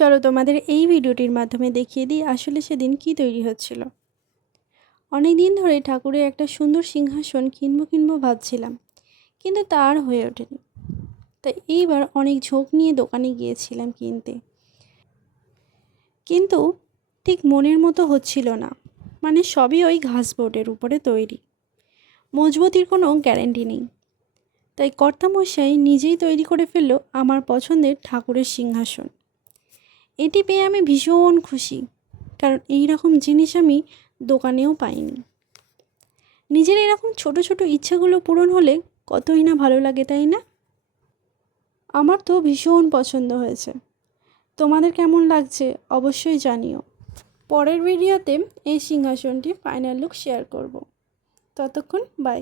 চলো তোমাদের এই ভিডিওটির মাধ্যমে দেখিয়ে দিই আসলে সেদিন কি তৈরি হচ্ছিল। অনেক দিন ধরে ঠাকুরের একটা সুন্দর সিংহাসন কিনবো ভাবছিলাম, কিন্তু তা আর হয়ে ওঠেনি। তাই এইবার অনেক ঝোঁক নিয়ে দোকানে গিয়েছিলাম কিনতে, কিন্তু ঠিক মনের মতো হচ্ছিল না। মানে সবই ওই ঘাসবোর্ডের উপরে তৈরি, মজবুতির কোনো গ্যারেন্টি নেই। তাই কর্তামশাই নিজেই তৈরি করে ফেললো আমার পছন্দের ঠাকুরের সিংহাসন। এটি পেয়ে আমি ভীষণ খুশি, কারণ এই রকম জিনিস আমি দোকানেও পাইনি। নিজের এরকম ছোট ছোট ইচ্ছাগুলো পূরণ হলে কতই না ভালো লাগে, তাই না? আমার তো ভীষণ পছন্দ হয়েছে। তোমাদের কেমন লাগছে অবশ্যই জানিও। পরের ভিডিওতে এই সিংহাসনটি ফাইনাল লুক শেয়ার করব। ততক্ষণ বাই।